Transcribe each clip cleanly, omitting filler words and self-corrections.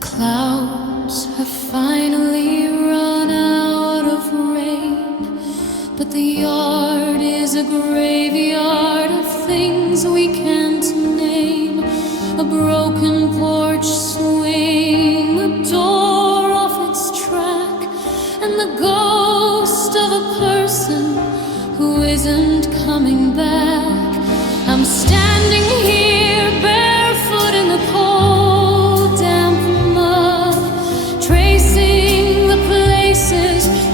Clouds have finally run out of rain, but the yard is a graveyard of things we can't name. A broken porch swing, a door off its track, and the ghost of a person who isn't coming back. I'm standing here barefoot in the cold, damp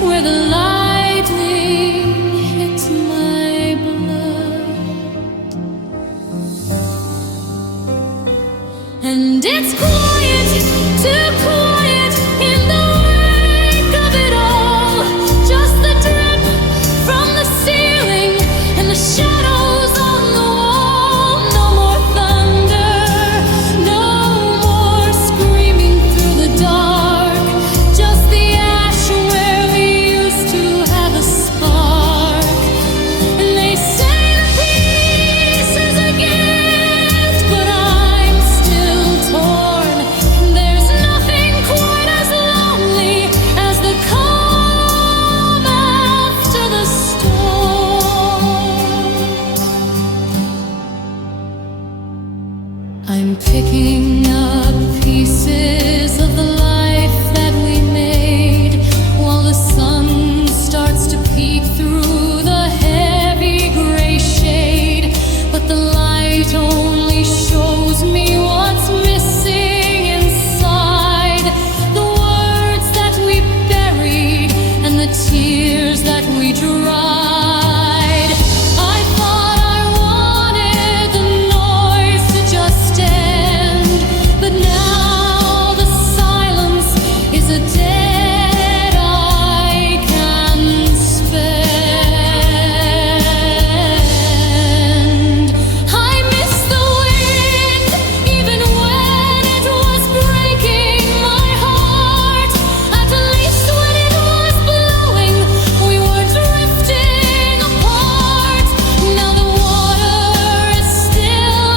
where the lightning hits my blood. And it's quiet, too quiet in the wake of it all. Just the drip from the ceiling and the shadows on the wall. No more thunder, no more screaming through the dark. Just the ash where we used to have a spark. And they say the peace is a gift, but I'm still torn. There's nothing quite as lonely as the calm after the storm. I'm picking up pieces of the life that we made, while the sun starts to peek through the heavy gray shade. But the light only shows me what's missing inside, the words that we buried and the tears that we dried. I thought I wanted the noise to just end, but now the silence is a debt I can spend. I miss the wind, even when it was breaking my heart. At least when it was blowing, we were drifting apart. Now the water is still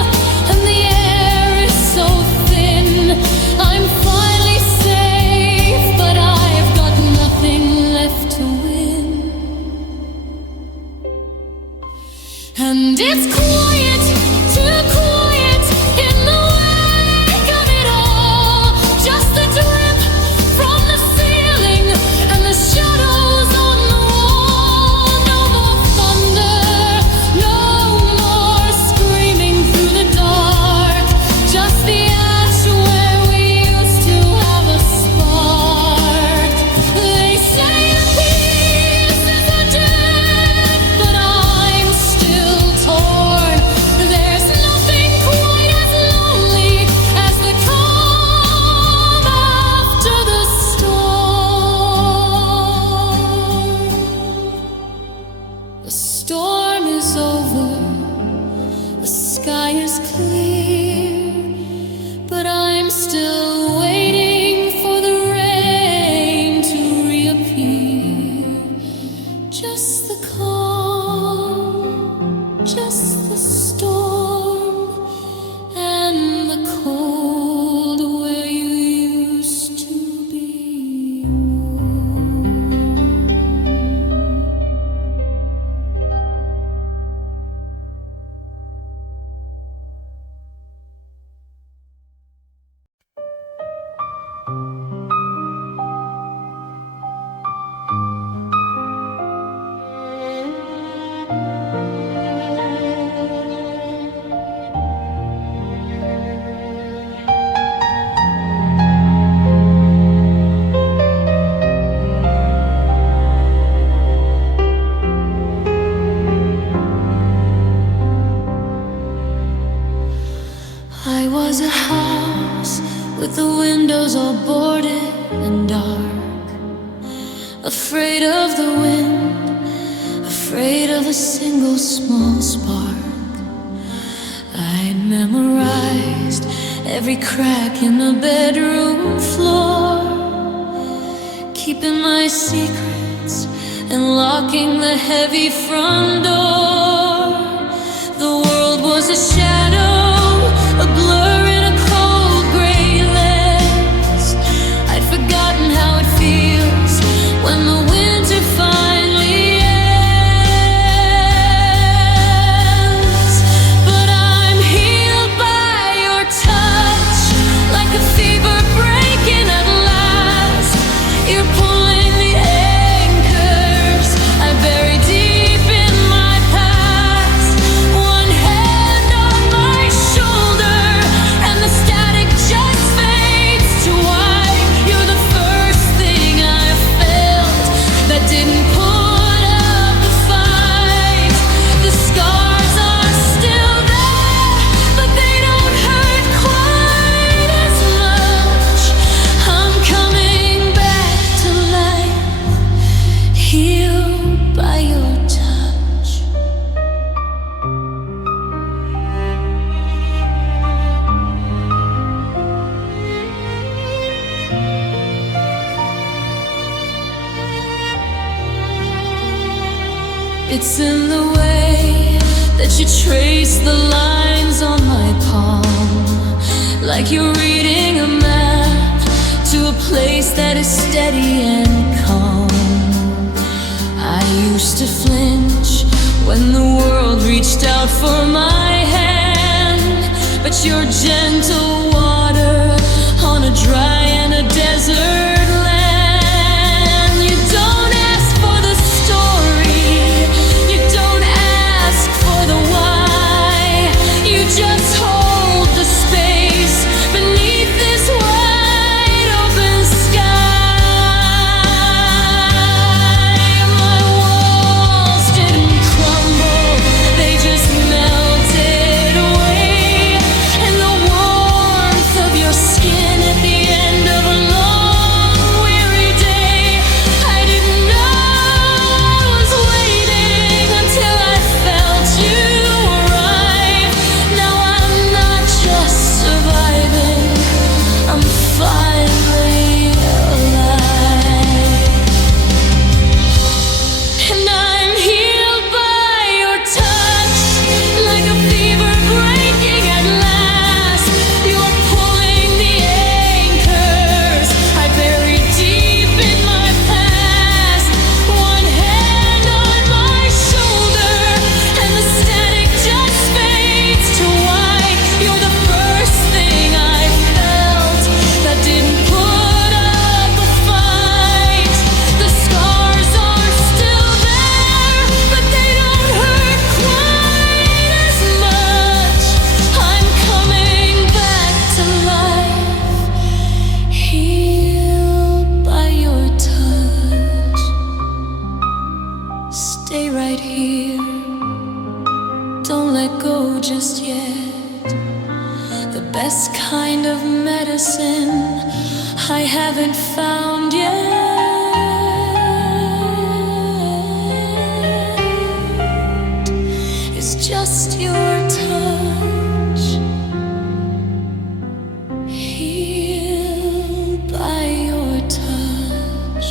and the air is so thin. I'm finally safe, but I've got nothing left to win. And it's quiet, too quiet in the wake of it all. Just the drip from the ceiling and the shadows on the wall. No more thunder, no more screaming through the dark. Just the ash where we used to have a spark. They say the peace is a debt, but I'm still torn. There's nothing quite as lonely as the calm after the storm. The storm is over, the sky is clear, but I'm still waiting for the rain to reappear. Just the calm, just the storm, and the cold where you used to be warm. I was a house with the windows all boarded and dark, afraid of the wind afraid of a single small spark. I'd memorized every crack in the bedroom floor, keeping my secrets and locking the heavy front door. The world was a shadow, a blur in a cold gray lens. I'd forgotten how it feels when the winter finally ends. But I'm healed by your touch, like a fever breaking at last. You're pulling the anchors I buried deep in my past. One hand on my shoulder, and the static just fades to white. You're the first thing I felt that didn't put up the fight. The scars are still there, but they don't hurt quite as much. I'm coming back to life, healed by your touch. It's in the way that you trace the lines on my palm, like you're reading a map to a place that is steady and calm. I used to flinch when the world reached out for my hand, but you're gentle water on a dry and a desert land. You don't ask for the story, you don't ask for the why, you just hold the space beneath this wide open sky. My walls didn't crumble, they just melted away. And the warmth of your skin at the end of a long weary day, I didn't know I was waiting until I felt you arrive. Now I'm not just surviving, I'm finally alive. And I'm healed by your touch, like a fever breaking at last. You're pulling the anchors I buried deep in my past. One hand on my shoulder, and the static just fades to white. You're the first thing I felt that didn't put up a fight. The scars are still there, but they don't hurt quite as much. I'm coming back to life, healed by your touch. Stay right here, don't let go just yet. The best kind of medicine I haven't found yet. It's just your touch, healed by your touch.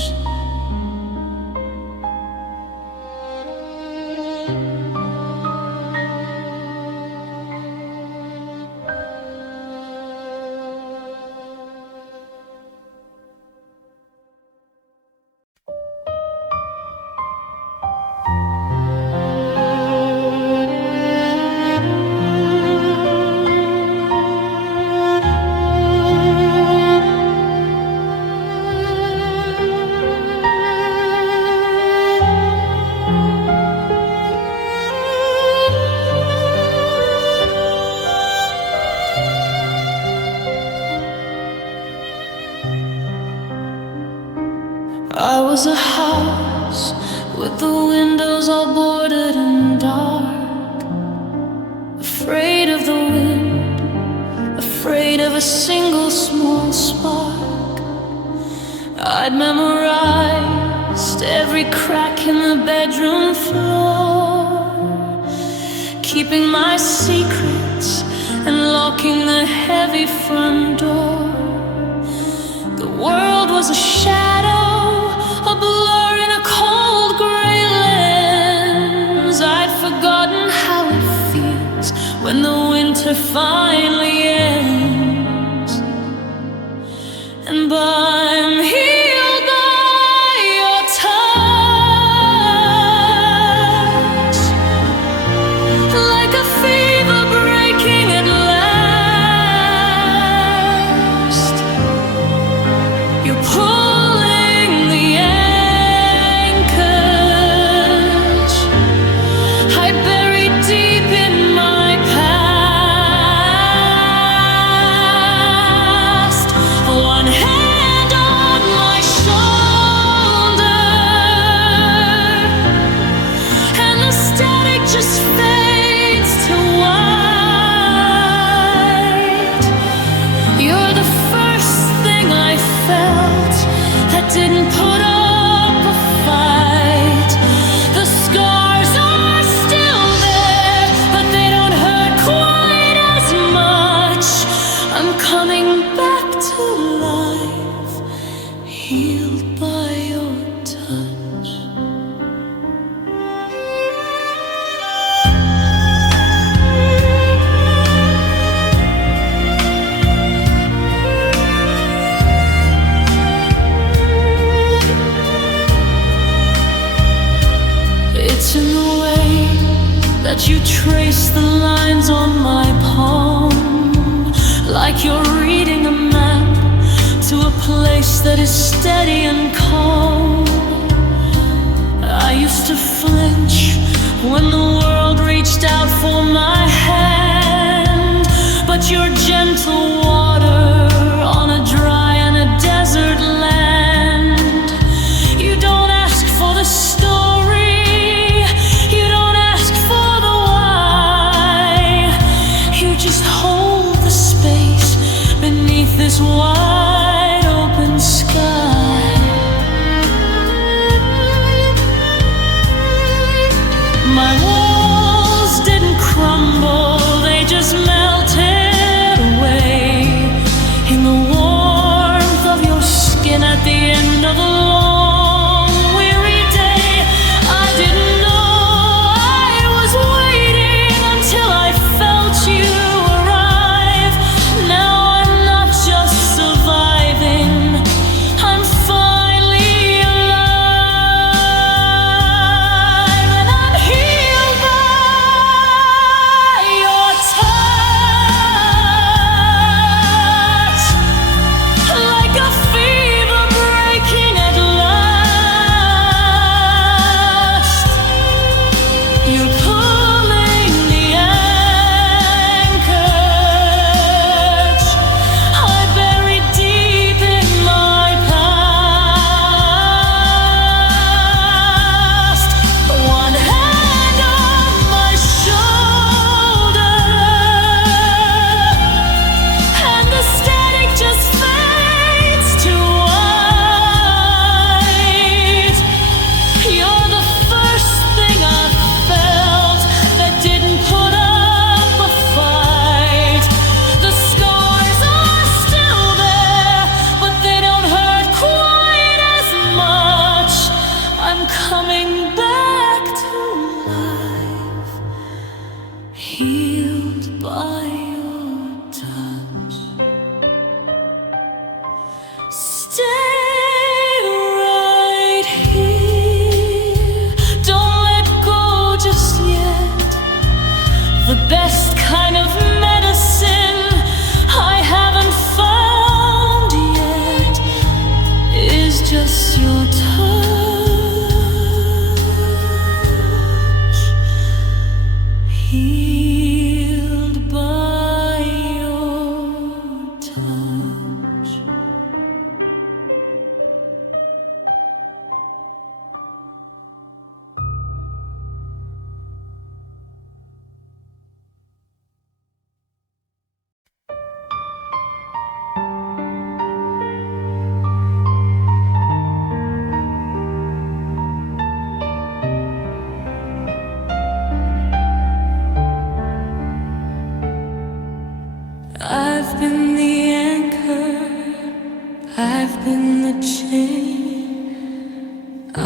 I was a house with the windows all boarded and dark, afraid of the wind, afraid of a single small spark. I'd memorized every crack in the bedroom floor, keeping my secrets and locking the heavy front door. The world was a shadow, a blur in a cold gray lens. I'd forgotten how it feels when the winter finally ends, and I'm here. Didn't put up a fight. The scars are still there, but they don't hurt quite as much. I'm coming back to life, healed by your touch. It's in the way that you trace the lines on my palm, like you're reading a map to a place that is steady and calm. I used to flinch when the world reached out for my hand, but your gentle water on a dry and a desert land. You don't ask for the story, just hold the space beneath this wide open sky. My walls didn't crumble, they just melted away in the warmth of your skin at the end of a long, weary day. I didn't know I was waiting until I felt you.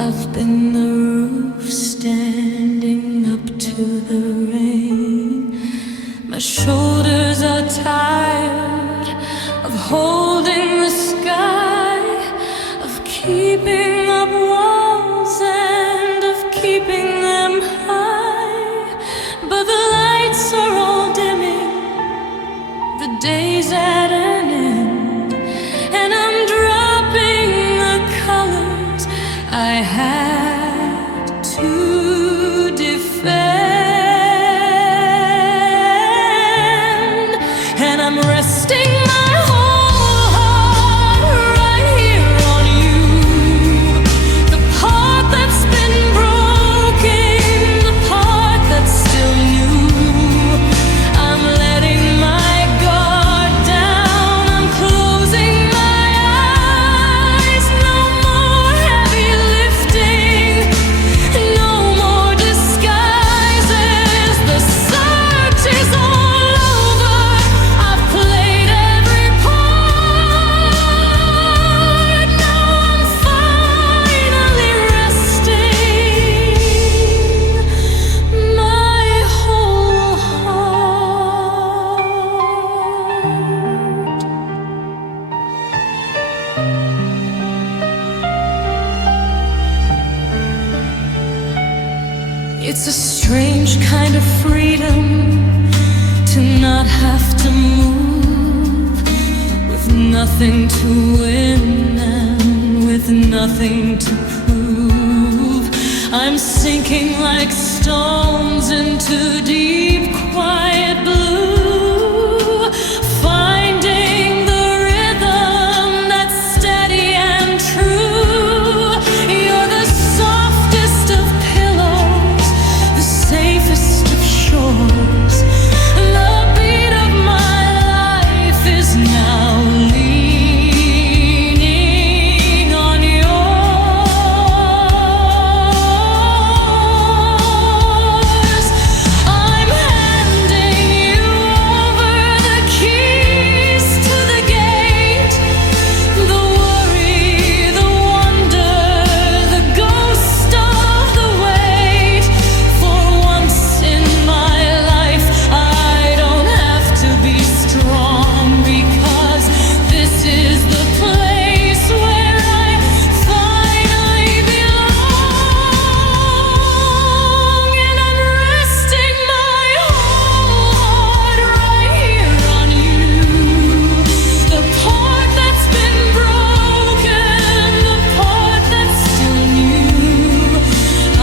I've been the roof standing up to the rain. My shoulders are tired of holding the sky, of keeping up walls and of keeping them high. But the lights are all dimming, the day's at an end, and I'm dropping the colors I had to defend. And I'm resting my whole heart right here on you, the part that's been broken, the part that's still new. I'm letting my guard down, I'm closing my eyes. No more heavy lifting, no more disguises. The search is all over, I've played every part. Now I'm finally resting my whole heart. It's a strange kind of freedom to not have to move, with nothing to win and with nothing to prove. I'm sinking like stones into deep, quiet blue, finding the rhythm that's steady and true. You're the softest of pillows, the safest of shores. The beat of my life is now leaning on yours. I'm handing you over the keys to the gate. The worry, the wonder, the ghost of the wait. For once in my life, I don't have to be strong, because this is the place where I finally belong. And I'm resting my whole heart right here on you, the part that's been broken, the part that's still new.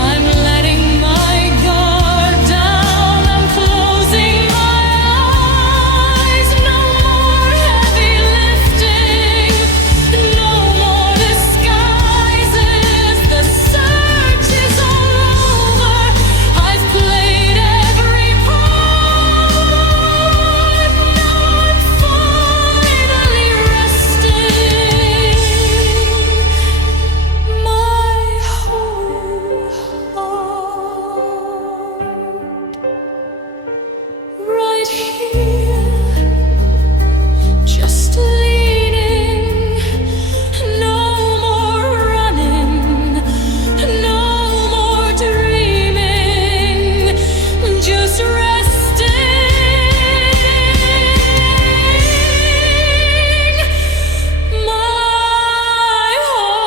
I'm letting my guard down, I'm closing my eyes. No more heavy lifting, no more disguises. The search is all over, I've played every part. Now I'm finally resting my whole heart right here, just leaning. No more running, no more dreaming, just resting my whole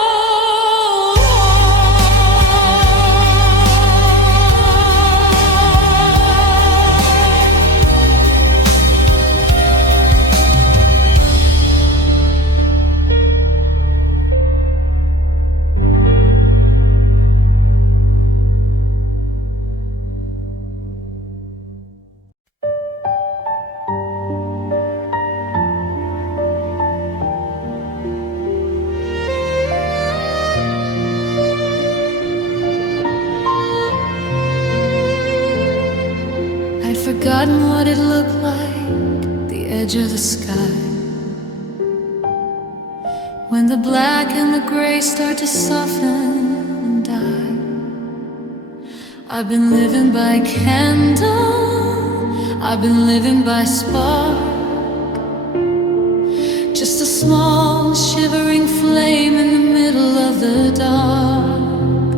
I'd forgotten what it looked like, the edge of the sky, when the black and the gray start to soften and die. I've been living by candle, I've been living by spark, just a small shivering flame in the middle of the dark.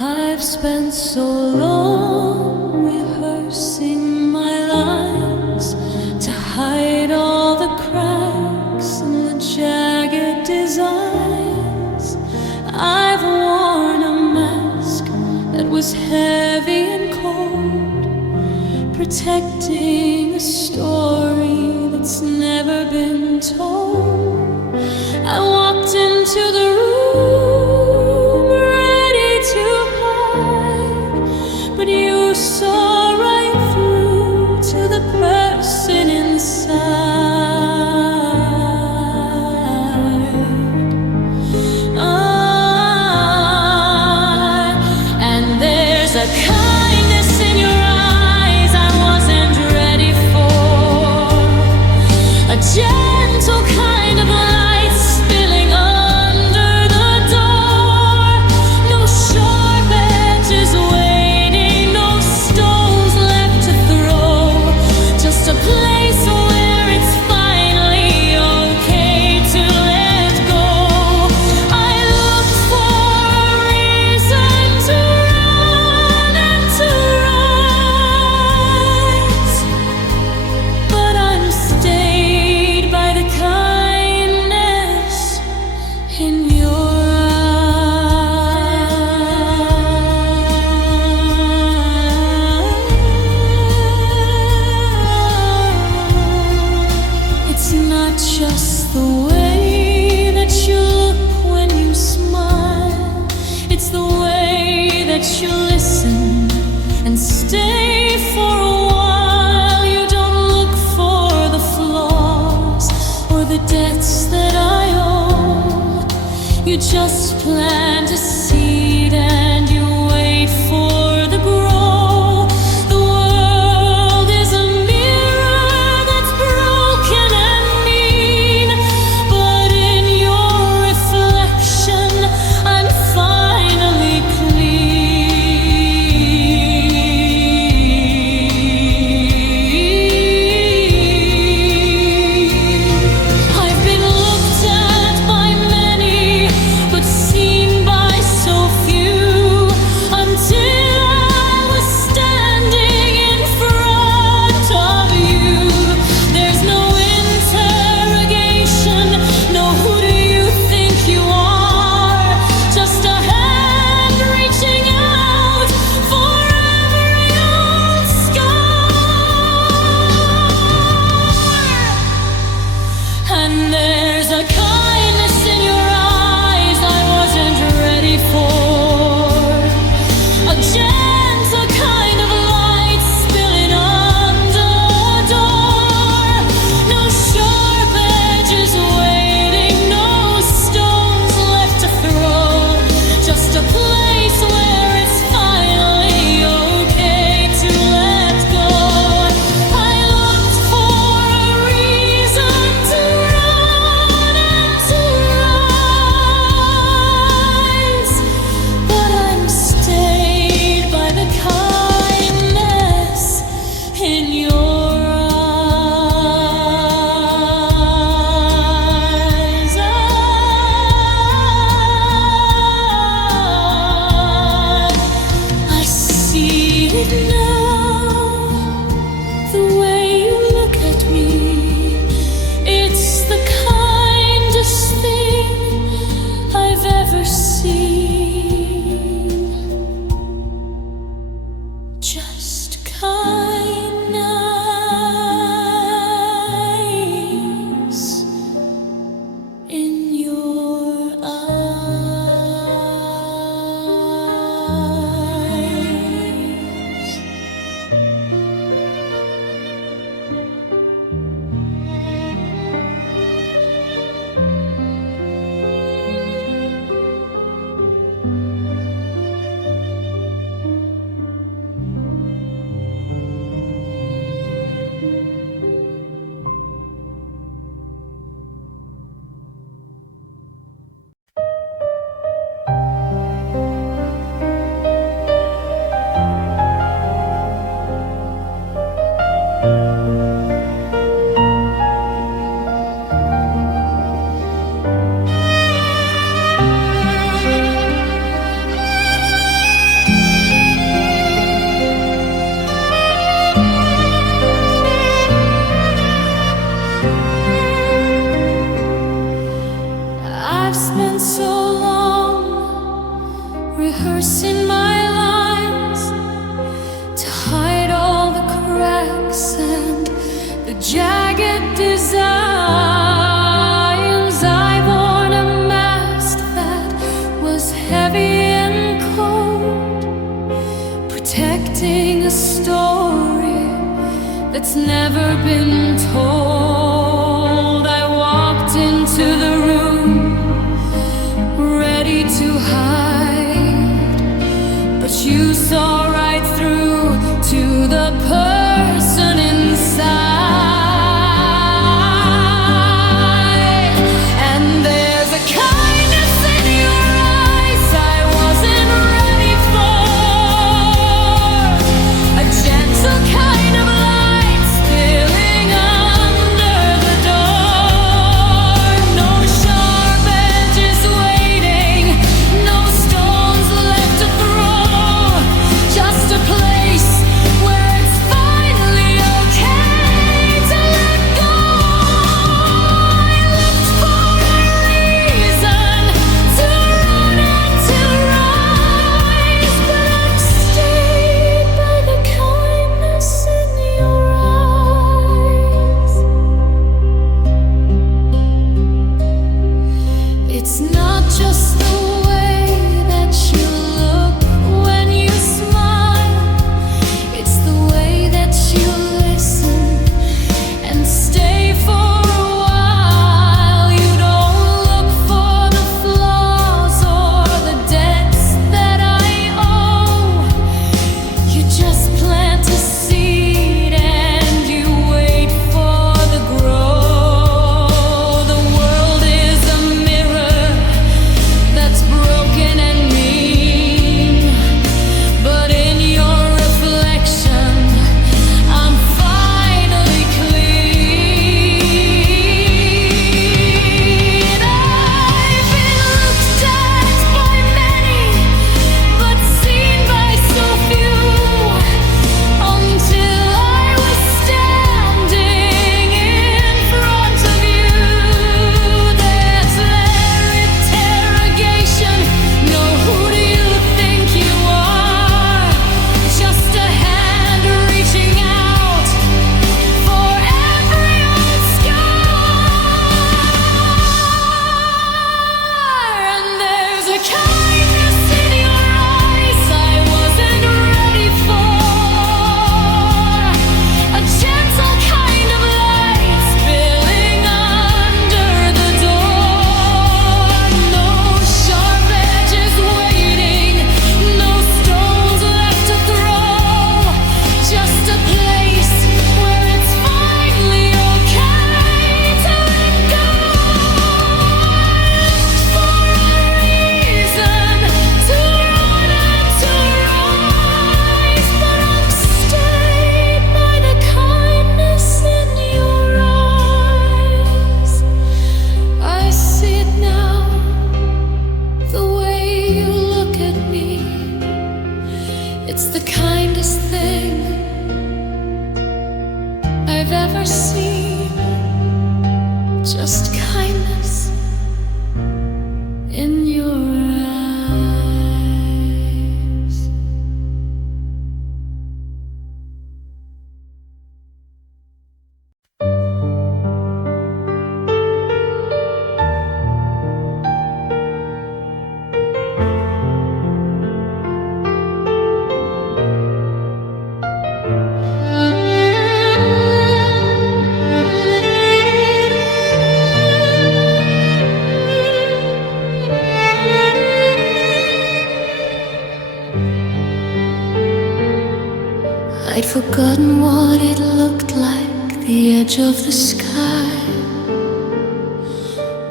I've spent so long rehearsing my lines to hide all the cracks and the jagged designs. I've worn a mask that was heavy and cold, protecting a story that's never been told. I walked into the room ready to hide, but you saw right through to the person inside. And there's a kindness in your eyes I wasn't ready for, a gentle kind of light spilling under the door. No sharp edges waiting, no stones left to throw, just a place where it's finally okay to let go. I looked for a reason to run and to rise, but I'm stayed by the kindness in your eyes. It's not just the way that you look when you smile, it's the way that you listen and stay for a while. You don't look for the flaws or the debts that I owe. You just plant a seed and you wait for the grow. The world is a mirror that's broken and mean, but in your reflection I'm finally clean. I've been looked at by many, but seen by so few, until I was standing in front of you. There's no interrogation, no who do you think you are, just a hand reaching out for every old scar. And there's a kindness in your eyes I wasn't ready for, a gentle kind of light spilling under the door. No sharp edges waiting, no stones left to throw, just a place where it's finally okay to let go. I looked for a reason to run and to rise, but I'm stayed by the kindness in your eyes. I see it now, the way you look at me. It's the kindest thing I've ever seen. Just kindness in your eyes. protecting a story that's never been told. I walked into the room ready to hide, but you saw right through to the person inside. And there's a kindness in your eyes I wasn't ready for, a gentle kind of light spilling under the door. No sharp edges waiting, no stones left to throw, just a place where it's finally okay to let go. I looked for a reason to run and to rise, but I'm stayed by the kindness in your eyes. It's not just the way that you look when you smile, it's the way that you listen and stay for a while. You don't look for the flaws or the debts that I owe. You just plant a seed and you wait for the grow. The world is a mirror that's broken and mean, but in your reflection, I'm finally clean. I've been looked at by many, but seen by so few, until I was standing in front of you. There's their interrogation. No, who do you think you are? Just a hand reaching out for every old scar. And there's a kindness in your eyes I wasn't ready for, a gentle kind of light spilling under the door. No sharp edges waiting, no stones left to throw, just a place where it's finally okay to let go. For a reason to run and to rise, but I'm stayed by the kindness in your eyes. I see it now, the way you look at me. It's the kindest thing I've ever seen. Just kindness in your eyes. I'd forgotten what it looked like, the edge of the sky,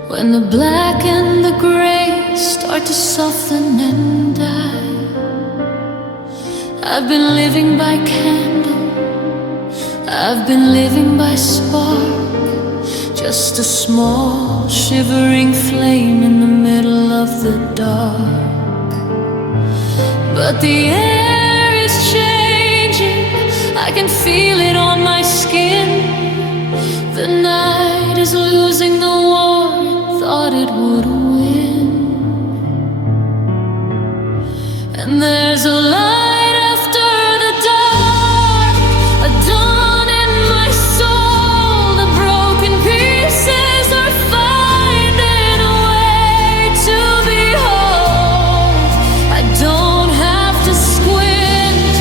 when the black and the gray start to soften and die. I've been living by candle, I've been living by spark, just a small shivering flame in the middle of the dark. But the air is changing, I can feel it on my skin. The night is losing the war it thought it would win. And there's a light after the dark, a dawn in my soul. The broken pieces are finding a way to be whole. I don't have to squint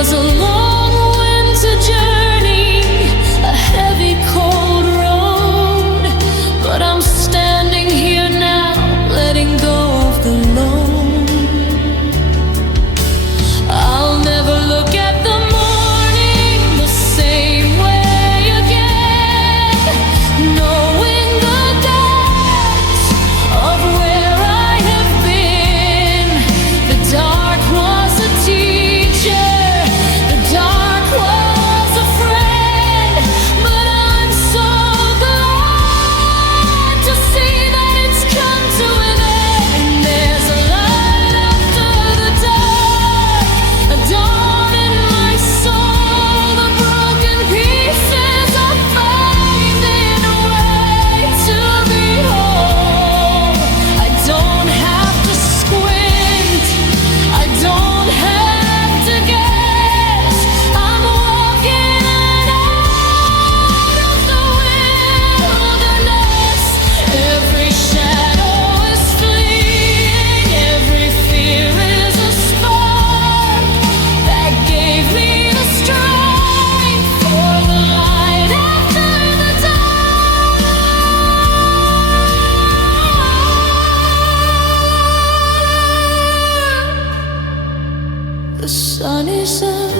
was a long winter journey, a heavy cold road, but I'm standing here now, letting go of the load. I'll never look at the morning the same way again, knowing the depths of where I have been. The dark was a teacher, the dark was a friend, but I'm so glad to see that it's come to an end. There's a light after the dark, a dawn in my soul. The broken pieces are finding a way to be whole. I don't have to squint, I don't have to guess. I'm walking out of the wilderness. Every shadow is fleeing, every fear is a spark that gave me the strength for the light after the dark. The sun is up,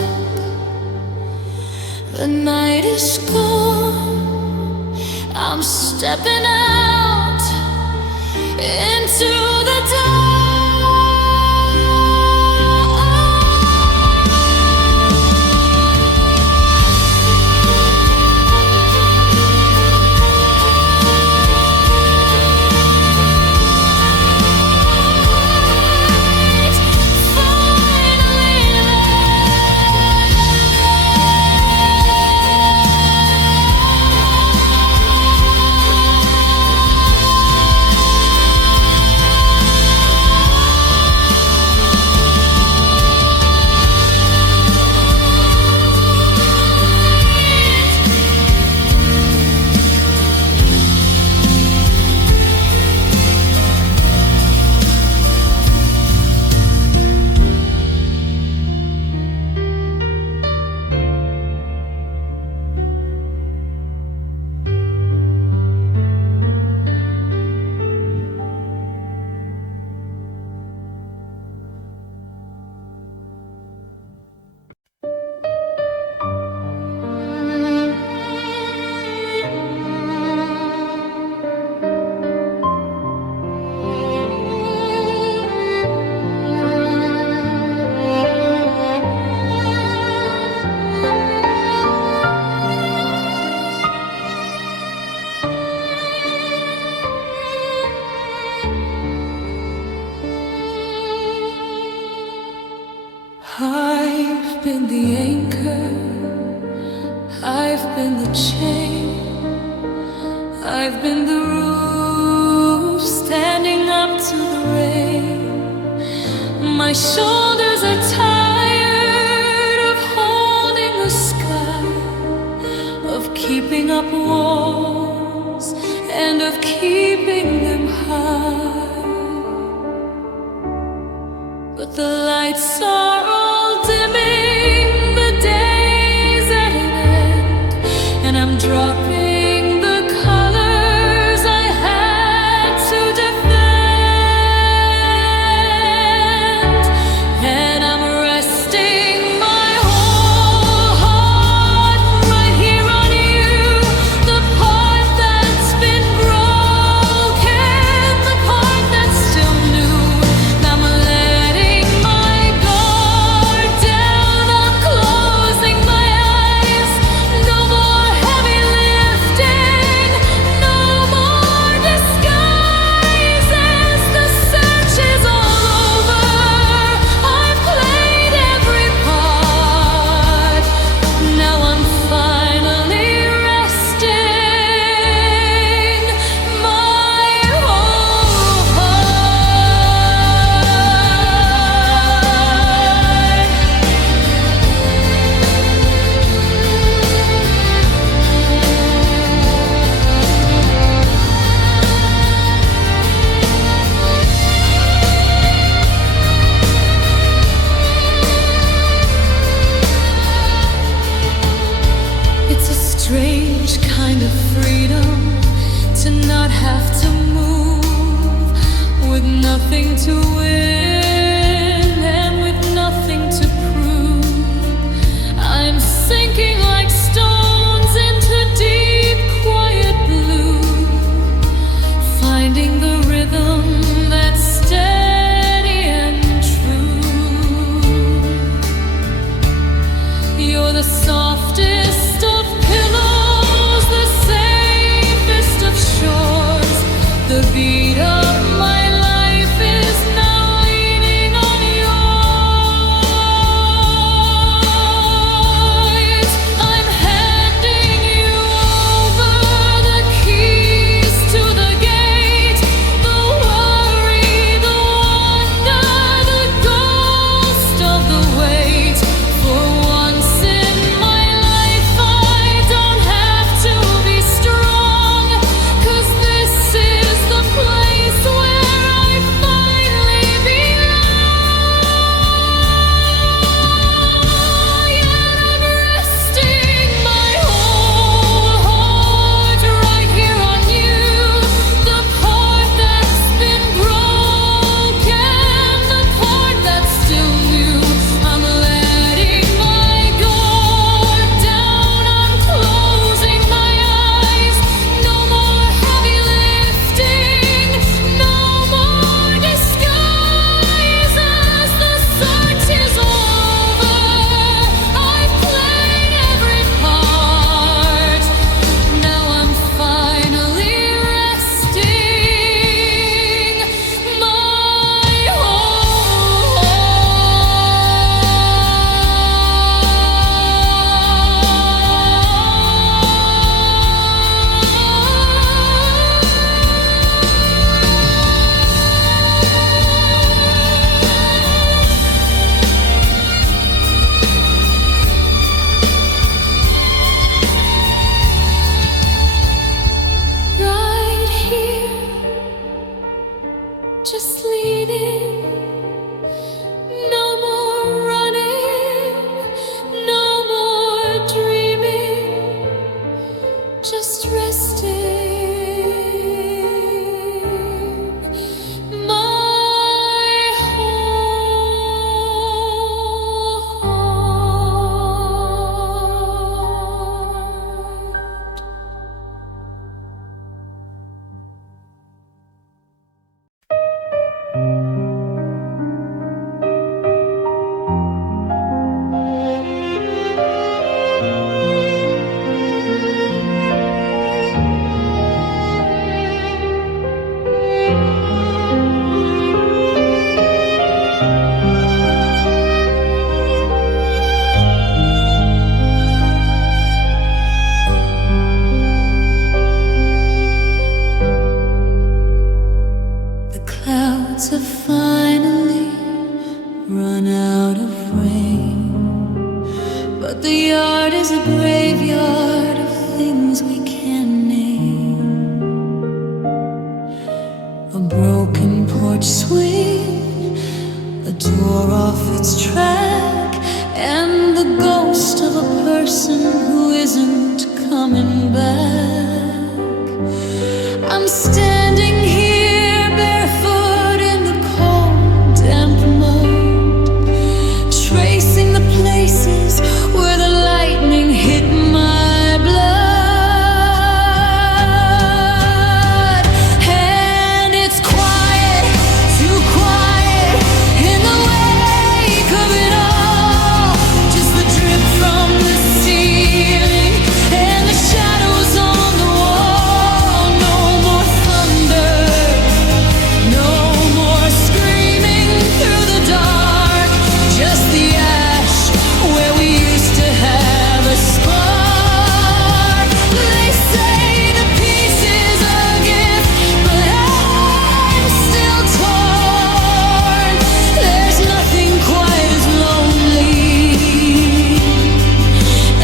the night is gone. I'm stepping out into the dark. I've been the anchor, I've been the chain, I've been the roof standing up to the rain. My shoulders are tired of holding the sky, of keeping up walls and of keeping them high. But the lights are all dimming, the day's at an end, and I'm dropping the colors I had to defend, and I'm have to move with nothing to win and with nothing to prove. I'm sinking like stones into deep, quiet blue, finding the rhythm that's steady and true. You're the softest of pillows, the safest of shores. The beat of my life is now leaning on yours. I'm handing you over the keys to the gate, the worry, the wonder, the ghost of the wait. For once in my life I don't have to be strong, 'cause this is the place where I finally belong. And I'm resting my whole heart right here on you, the part that's been broken, the part that's still new. I'm letting my guard down, I'm closing my eyes. No more heavy lifting, no more disguises. The search is over, I've played every part. Now I'm finally resting my whole right here, just leaning. No more running, no more dreaming, just resting my whole heart. The clouds have finally run out of rain, but the yard is a graveyard of things we can't name. A broken porch swing, a door off its track, and the ghost of a person who isn't coming back. I'm standing here barefoot in the cold, damp mud, tracing the places where the lightning hit my blood. And it's quiet, too quiet in the wake of it all. Just the drip from the ceiling and the shadows on the wall. No more thunder, no more screaming through the dark. Just the ash where we used to have a spark. They say the peace is a gift, but I'm still torn. There's nothing quite as lonely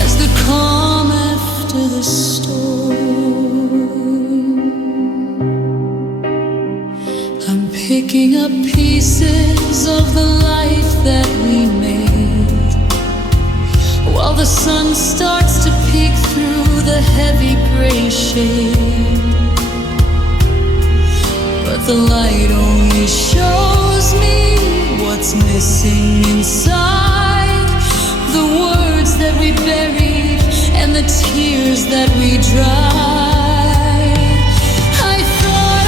as the calm after the storm. I'm picking up pieces of the life that we made, while the sun starts to peek through the heavy gray shade. but the light only shows me what's missing inside. The words that we buried and the tears that we dried. I thought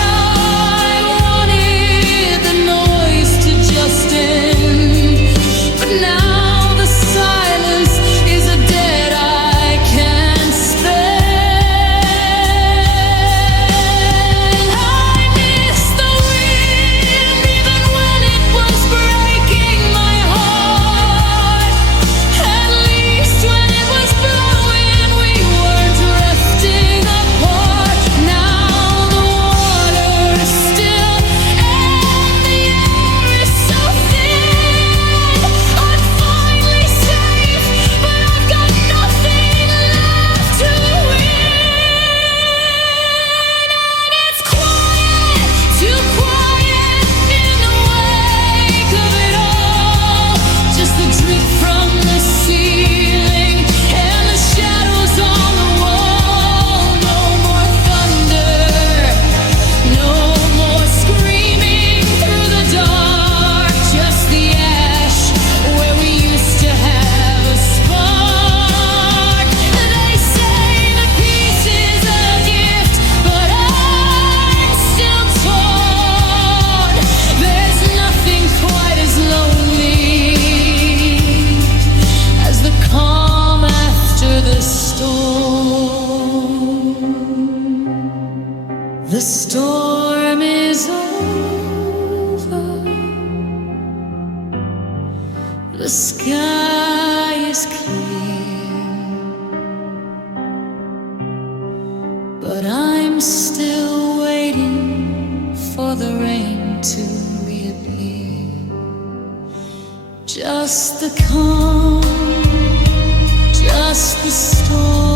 I wanted the noise to just end, but now the silence is a debt I can't spend. I miss the wind even when it was breaking my heart. At least when it was blowing we weren't drifting apart. Now the water's still and the air is so thin. I'm finally safe, but I've got nothing left to win. And it's quiet, too quiet in the wake of it all. Just the drip from the ceiling and the shadows on the wall. No more thunder, no more screaming through the dark. Just the ash where we used to have a spark. They say that peace is a gift, but I'm still torn. There's nothing quite as lonely as the calm after the storm. The storm is over. The sky is clear, but I'm still waiting for the rain to reappear. Just the calm, just the storm.